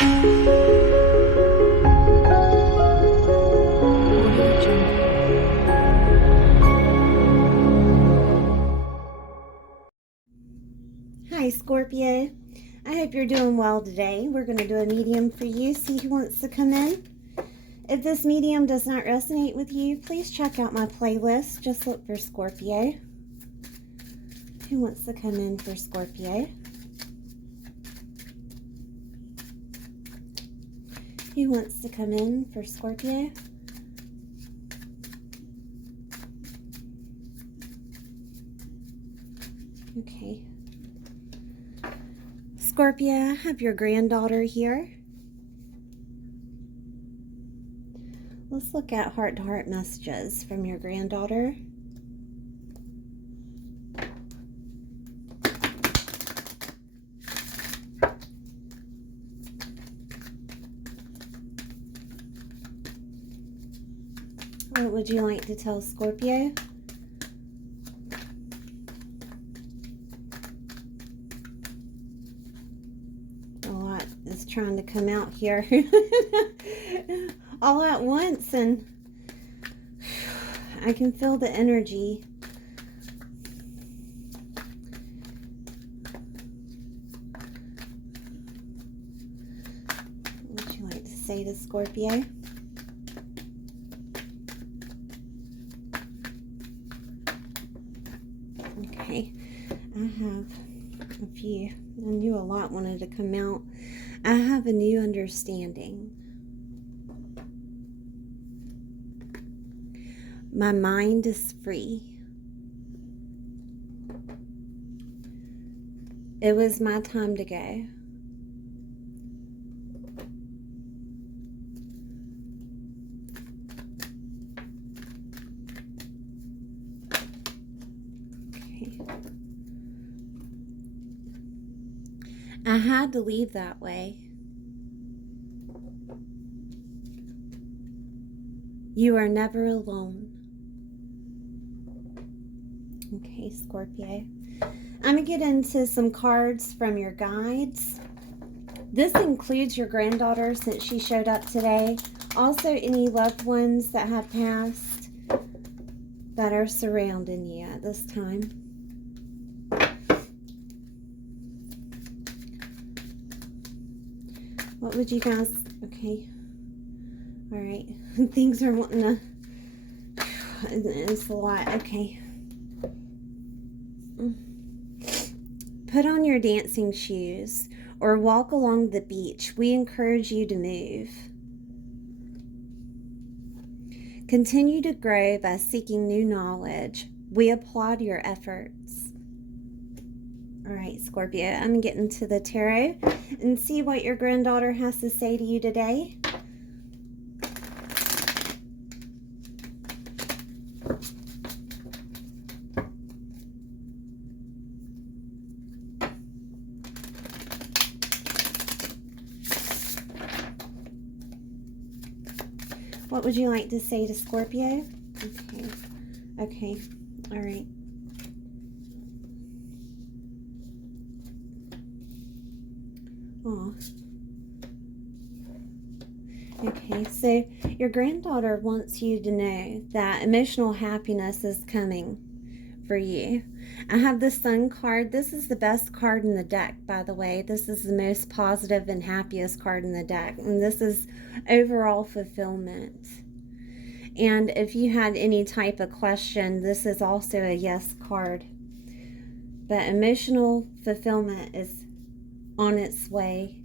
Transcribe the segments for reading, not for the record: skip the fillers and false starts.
Hi Scorpio, I hope you're doing well today. We're going to do a medium for you, see who wants to come in. If this medium does not resonate with you, please check out my playlist. Just look for Scorpio. Who wants to come in for Scorpio? Who wants to come in for Scorpio? Okay. Scorpio, I have your granddaughter here. Let's look at heart-to-heart messages from your granddaughter. What would you like to tell Scorpio? A lot is trying to come out here all at once, and I can feel the energy. What would you like to say to Scorpio? Okay, I have a few. I knew a lot wanted to come out. I have a new understanding. My mind is free. It was my time to go. I had to leave that way. You are never alone. Okay, Scorpio. I'm going to get into some cards from your guides. This includes your granddaughter since she showed up today. Also, any loved ones that have passed that are surrounding you at this time. What would you guys... Okay. All right. Things are wanting to... It's a lot. Okay. Put on your dancing shoes or walk along the beach. We encourage you to move. Continue to grow by seeking new knowledge. We applaud your efforts. All right, Scorpio, I'm going to get into the tarot and see what your granddaughter has to say to you today. What would you like to say to Scorpio? Okay. Okay. All right. Oh. Okay, so your granddaughter wants you to know that emotional happiness is coming for you. I have the Sun card. This is the best card in the deck, by the way. This is the most positive and happiest card in the deck. And this is overall fulfillment. And if you had any type of question, this is also a yes card. But emotional fulfillment is on its way.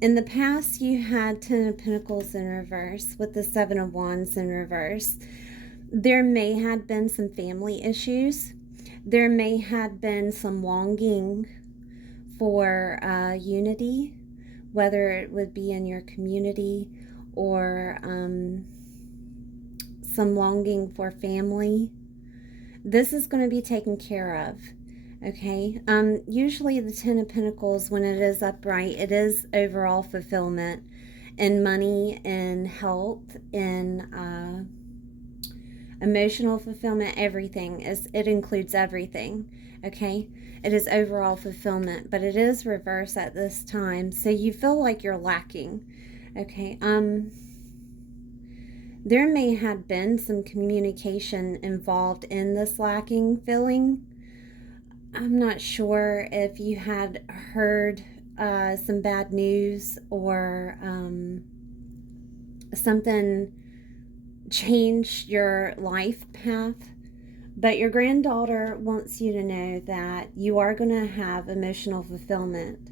In the past, you had 10 of Pentacles in reverse with the 7 of Wands in reverse. There may have been some family issues. There may have been some longing for unity, whether it would be in your community or some longing for family. This is going to be taken care of. Okay, usually the 10 of Pentacles, when it is upright, it is overall fulfillment in money, in health, in Emotional fulfillment, everything. It includes everything, okay? It is overall fulfillment, but it is reverse at this time, so you feel like you're lacking, okay? There may have been some communication involved in this lacking feeling. I'm not sure if you had heard some bad news or something changed your life path, but your granddaughter wants you to know that you are going to have emotional fulfillment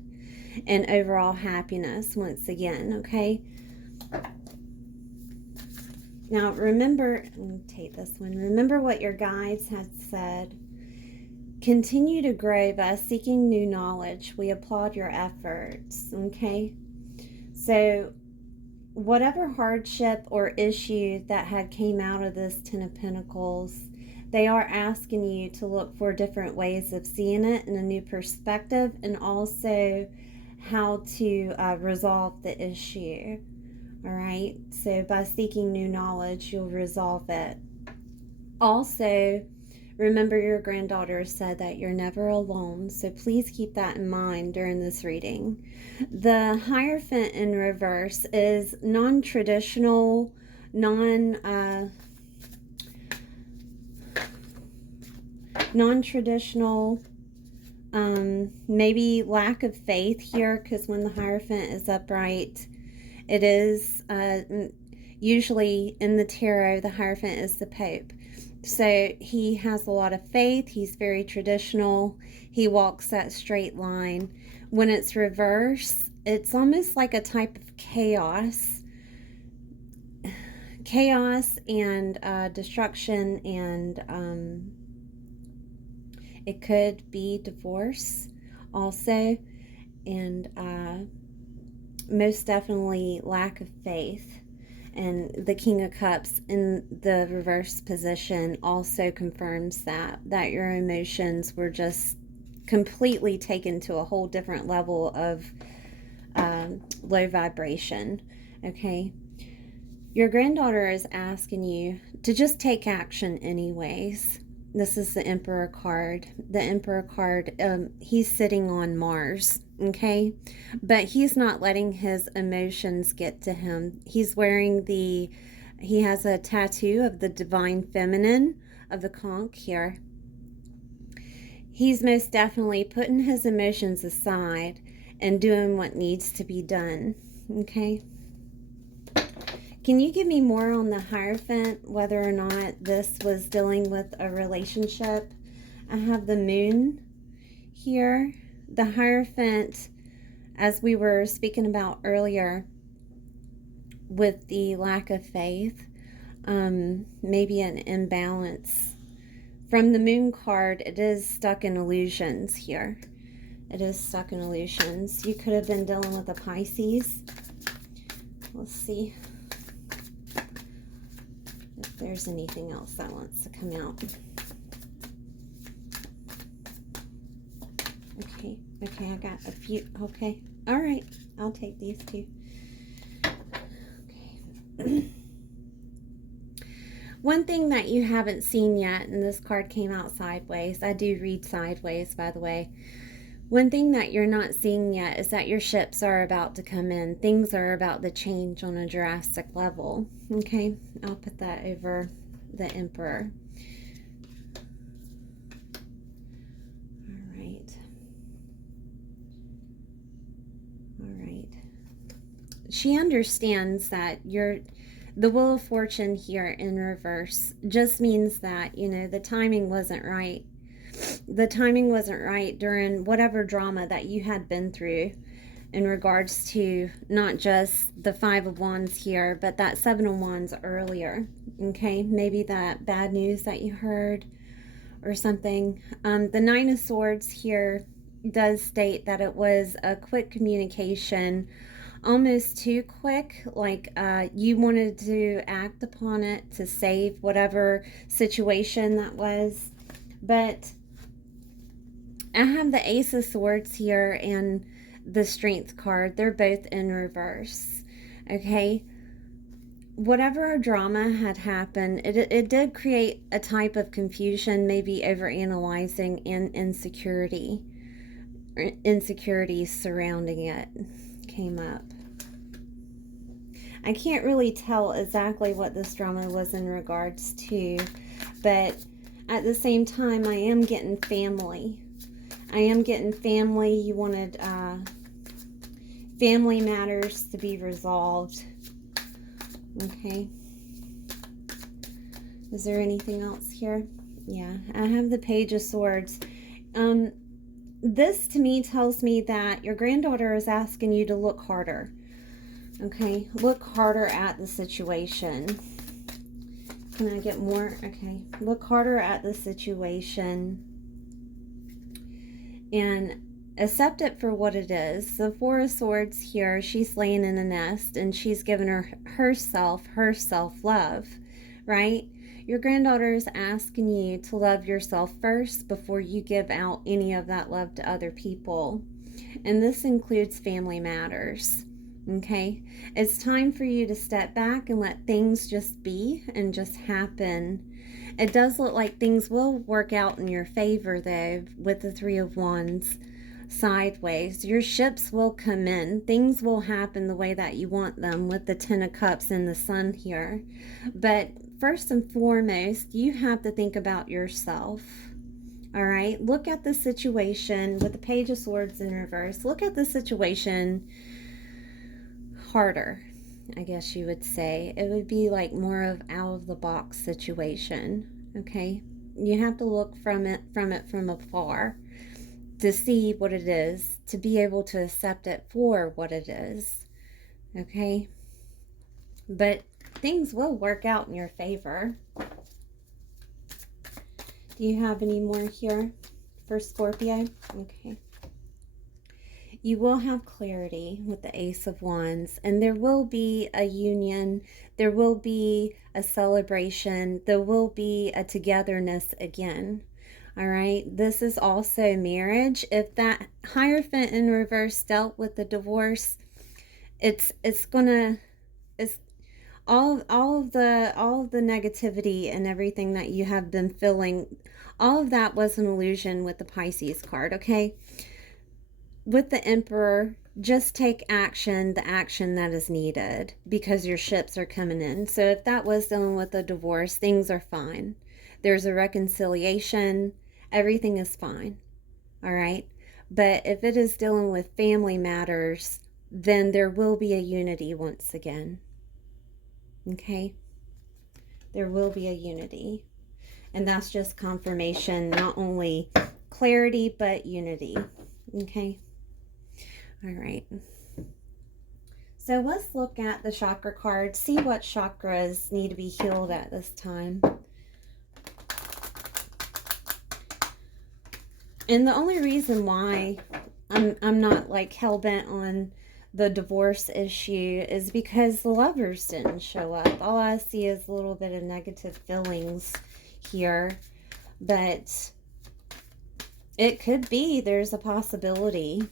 and overall happiness once again, okay? Now remember, let me take this one. Remember what your guides had said. Continue to grow by seeking new knowledge. We applaud your efforts, okay? So whatever hardship or issue that had came out of this Ten of Pentacles, they are asking you to look for different ways of seeing it in a new perspective, and also how to resolve the issue. All right, so by seeking new knowledge, you'll resolve it. Also, remember your granddaughter said that you're never alone, so please keep that in mind during this reading. The Hierophant in reverse is non-traditional, non-traditional, maybe lack of faith here, because when the Hierophant is upright, it is usually in the tarot, the Hierophant is the Pope. So he has a lot of faith. He's very traditional. He walks that straight line. When it's reverse, it's almost like a type of chaos. Chaos and destruction, and it could be divorce also, and most definitely lack of faith. And the King of Cups in the reverse position also confirms that your emotions were just completely taken to a whole different level of low vibration, okay? Your granddaughter is asking you to just take action anyways. This is the Emperor card. The Emperor card, he's sitting on Mars, okay? But he's not letting his emotions get to him. He's wearing he has a tattoo of the Divine Feminine of the conch here. He's most definitely putting his emotions aside and doing what needs to be done, okay? Can you give me more on the Hierophant, whether or not this was dealing with a relationship? I have the Moon here. The Hierophant, as we were speaking about earlier with the lack of faith, maybe an imbalance. From the Moon card, it is stuck in illusions here. It is stuck in illusions. You could have been dealing with a Pisces. Let's see if there's anything else that wants to come out. Okay, I got a few. Okay, all right, I'll take these two. Okay. One thing that you haven't seen yet, and this card came out sideways. I do read sideways, by the way. One thing that you're not seeing yet is that your ships are about to come in. Things are about to change on a drastic level. Okay, I'll put that over the Emperor. All right. She understands that the Wheel of Fortune here in reverse just means that, you know, the timing wasn't right. The timing wasn't right during whatever drama that you had been through in regards to not just the Five of Wands here, but that Seven of Wands earlier. Okay, maybe that bad news that you heard or something. The Nine of Swords here does state that it was a quick communication, almost too quick, like you wanted to act upon it to save whatever situation that was. But I have the Ace of Swords here and the Strength card. They're both in reverse. Okay, whatever drama had happened, it did create a type of confusion, maybe overanalyzing, and insecurity surrounding it came up. I can't really tell exactly what this drama was in regards to, but at the same time, I am getting family. I am getting family. You wanted family matters to be resolved. Okay. Is there anything else here? Yeah, I have the Page of Swords. This to me tells me that your granddaughter is asking you to look harder. Okay, look harder at the situation. Can I get more? Okay, look harder at the situation and accept it for what it is. The Four of Swords here, she's laying in a nest and she's given herself love, right? Your granddaughter is asking you to love yourself first before you give out any of that love to other people. And this includes family matters. Okay, it's time for you to step back and let things just be and just happen. It does look like things will work out in your favor, though, with the Three of Wands sideways. Your ships will come in. Things will happen the way that you want them with the Ten of Cups and the Sun here. But first and foremost, you have to think about yourself. All right, look at the situation with the Page of Swords in reverse. Look at the situation harder, I guess you would say. It would be like more of out of the box situation. Okay, you have to look from it from afar to see what it is, to be able to accept it for what it is. Okay, but things will work out in your favor. Do you have any more here for Scorpio? Okay. You will have clarity with the Ace of Wands, and there will be a union, there will be a celebration, there will be a togetherness again. All right, this is also marriage. If that Hierophant in reverse dealt with the divorce, it's all of the negativity and everything that you have been feeling, all of that was an illusion with the Pisces card, okay? With the Emperor, just take action, the action that is needed, because your ships are coming in. So if that was dealing with a divorce, things are fine. There's a reconciliation. Everything is fine. All right. But if it is dealing with family matters, then there will be a unity once again. Okay. There will be a unity. And that's just confirmation, not only clarity, but unity. Okay. All right. So let's look at the chakra card, see what chakras need to be healed at this time. And the only reason why I'm not like hell-bent on the divorce issue is because the Lovers didn't show up. All I see is a little bit of negative feelings here, but it could be, there's a possibility.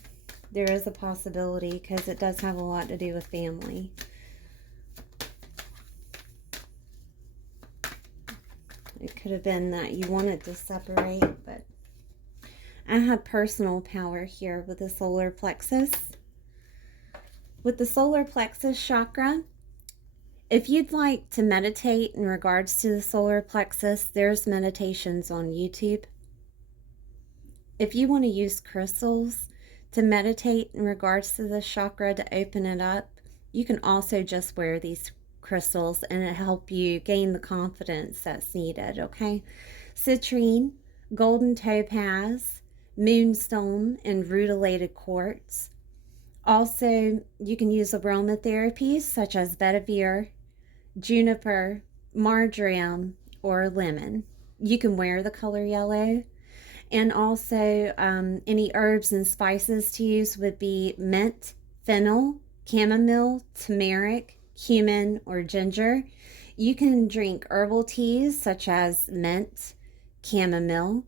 There is a possibility because it does have a lot to do with family. It could have been that you wanted to separate, but I have personal power here with the solar plexus. With the solar plexus chakra, if you'd like to meditate in regards to the solar plexus, there's meditations on YouTube. If you want to use crystals to meditate in regards to the chakra to open it up, you can also just wear these crystals and it help you gain the confidence that's needed, okay? Citrine, golden topaz, moonstone, and rutilated quartz. Also, you can use aromatherapies such as vetiver, juniper, marjoram, or lemon. You can wear the color yellow. And also, any herbs and spices to use would be mint, fennel, chamomile, turmeric, cumin, or ginger. You can drink herbal teas such as mint, chamomile,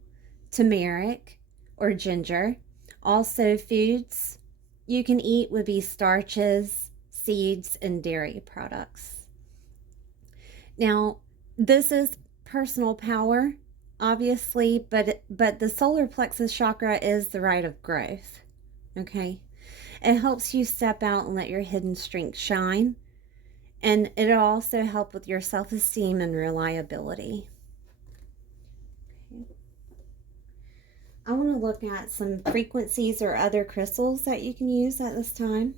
turmeric, or ginger. Also, foods you can eat would be starches, seeds, and dairy products. Now, this is personal power, obviously, but the solar plexus chakra is the rite of growth. Okay? It helps you step out and let your hidden strength shine. And it'll also help with your self-esteem and reliability. Okay. I want to look at some frequencies or other crystals that you can use at this time.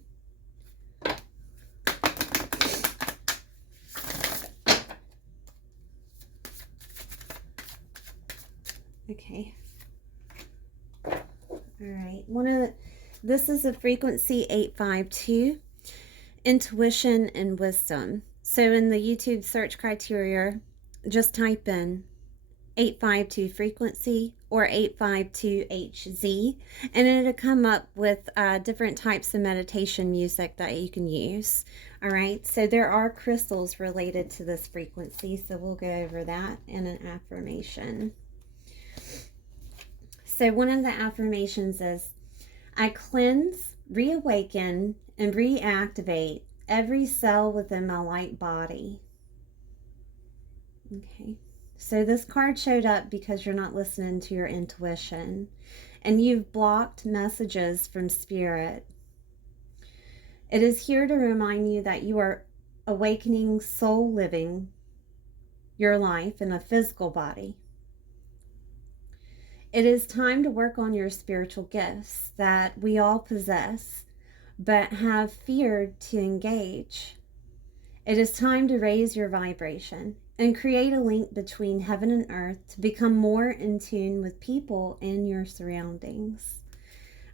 Okay. All right. This is a frequency 852, intuition and wisdom. So in the YouTube search criteria, just type in 852 frequency or 852HZ, and it'll come up with different types of meditation music that you can use. All right, so there are crystals related to this frequency, so we'll go over that in an affirmation. So one of the affirmations is, I cleanse, reawaken, and reactivate every cell within my light body. Okay. So this card showed up because you're not listening to your intuition and you've blocked messages from spirit. It is here to remind you that you are awakening soul living your life in a physical body. It is time to work on your spiritual gifts that we all possess but have feared to engage. It is time to raise your vibration and create a link between heaven and earth to become more in tune with people and your surroundings.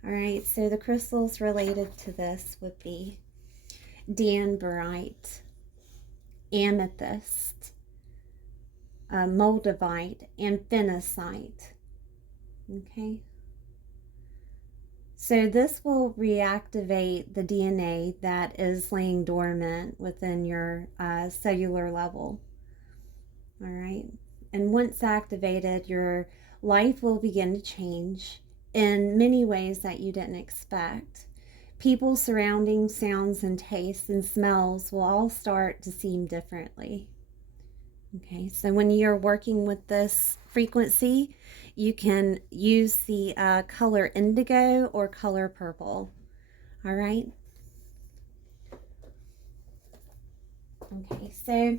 All right, so the crystals related to this would be danbarite, amethyst, moldavite, and phenacite. Okay. So this will reactivate the DNA that is laying dormant within your cellular level. All right. And once activated, your life will begin to change in many ways that you didn't expect. People, surroundings, sounds, and tastes and smells will all start to seem differently. Okay, so when you're working with this frequency, you can use the color indigo or color purple. All right. Okay, so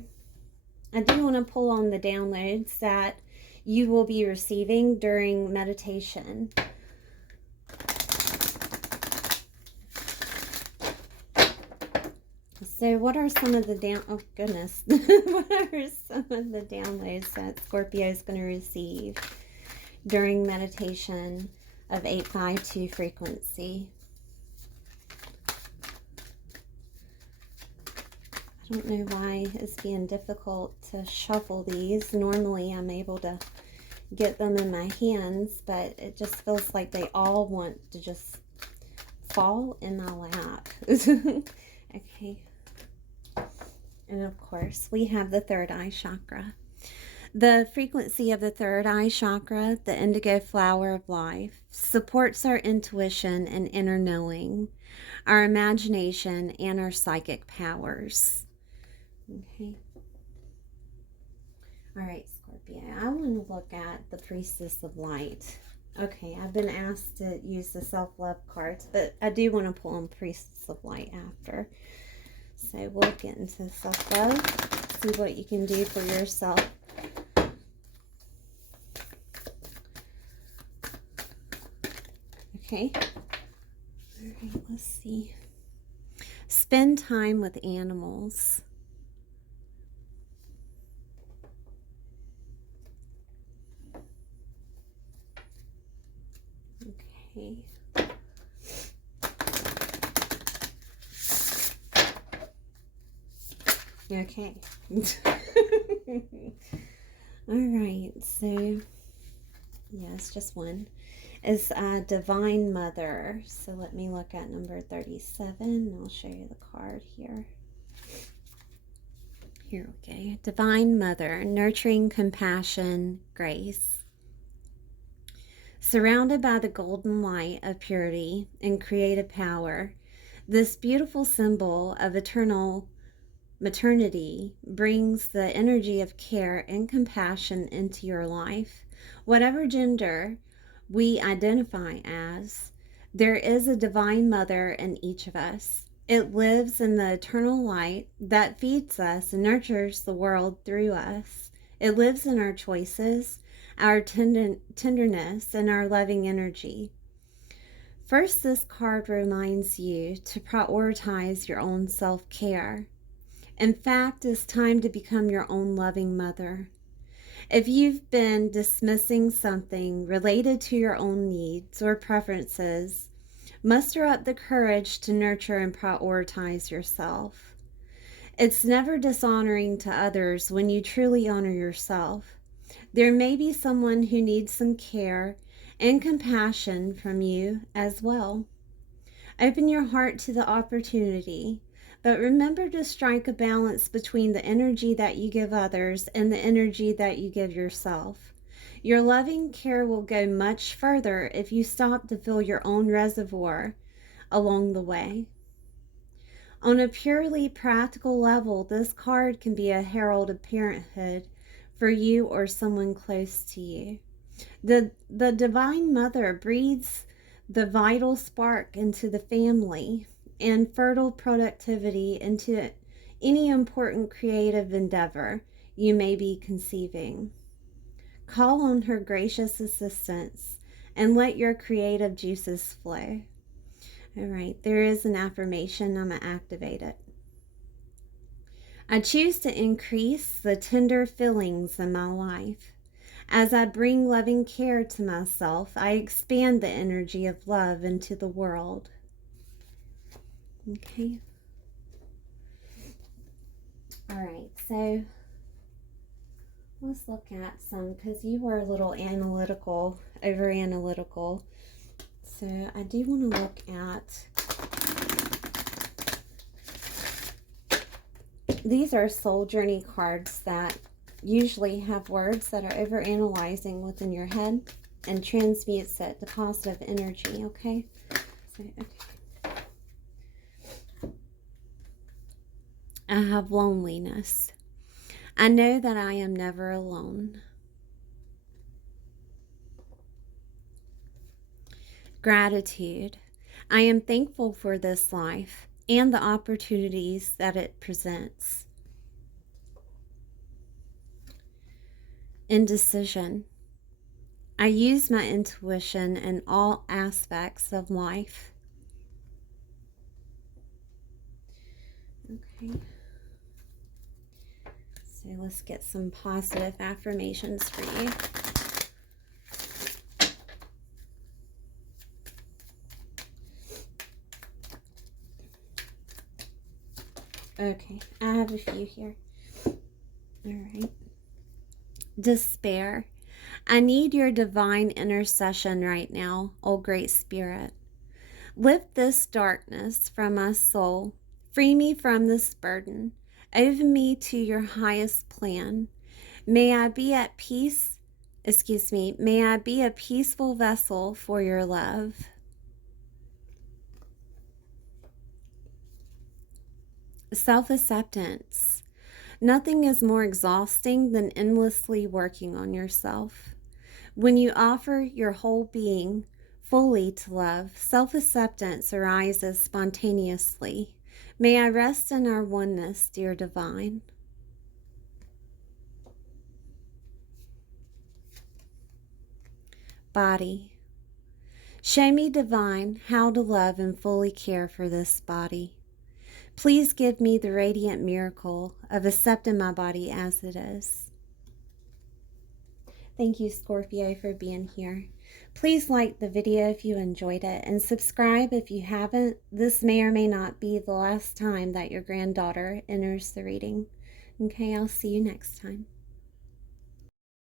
I do want to pull on the downloads that you will be receiving during meditation. So what are some of the what are some of the downloads that Scorpio is going to receive during meditation of 852 frequency? I don't know why it's being difficult to shuffle these. Normally I'm able to get them in my hands, but it just feels like they all want to just fall in my lap. Okay. And of course, we have the third eye chakra. The frequency of the third eye chakra, the indigo flower of life, supports our intuition and inner knowing, our imagination, and our psychic powers. Okay. All right, Scorpio, I want to look at the Priestess of Light. Okay, I've been asked to use the self-love cards, but I do want to pull on Priestess of Light after. So we'll get into self-love, see what you can do for yourself. Okay. All right, let's see. Spend time with animals. Okay. Okay. All right. So, yeah, it's just one. Is Divine Mother. So let me look at number 37. And I'll show you the card here. Here we go. Divine Mother, nurturing compassion, grace. Surrounded by the golden light of purity and creative power, this beautiful symbol of eternal maternity brings the energy of care and compassion into your life. Whatever gender we identify as, there is a divine mother in each of us. It lives in the eternal light that feeds us and nurtures the world through us. It lives in our choices, our tenderness, and our loving energy. First, this card reminds you to prioritize your own self-care. In fact, it's time to become your own loving mother. If you've been dismissing something related to your own needs or preferences, muster up the courage to nurture and prioritize yourself. It's never dishonoring to others when you truly honor yourself. There may be someone who needs some care and compassion from you as well. Open your heart to the opportunity, but remember to strike a balance between the energy that you give others and the energy that you give yourself. Your loving care will go much further if you stop to fill your own reservoir along the way. On a purely practical level, this card can be a herald of parenthood for you or someone close to you. The Divine Mother breathes the vital spark into the family and fertile productivity into any important creative endeavor you may be conceiving. Call on her gracious assistance and let your creative juices flow. All right, there is an affirmation. I'm going to activate it. I choose to increase the tender feelings in my life. As I bring loving care to myself, I expand the energy of love into the world. Okay. All right, so let's look at some, because you were a little analytical, over analytical. So I do want to look at, these are soul journey cards that usually have words that are over analyzing within your head and transmutes it to positive energy, okay? So, okay. I have loneliness. I know that I am never alone. Gratitude. I am thankful for this life and the opportunities that it presents. Indecision. I use my intuition in all aspects of life. Okay. So let's get some positive affirmations for you. Okay, I have a few here. All right. Despair. I need your divine intercession right now, O Great Spirit. Lift this darkness from my soul. Free me from this burden. Open me to your highest plan. May I be at peace, may I be a peaceful vessel for your love. Self-acceptance. Nothing is more exhausting than endlessly working on yourself. When you offer your whole being fully to love, self-acceptance arises spontaneously. May I rest in our oneness, dear Divine. Body. Show me, Divine, how to love and fully care for this body. Please give me the radiant miracle of accepting my body as it is. Thank you, Scorpio, for being here. Please like the video if you enjoyed it and subscribe if you haven't. This may or may not be the last time that your granddaughter enters the reading. Okay, I'll see you next time.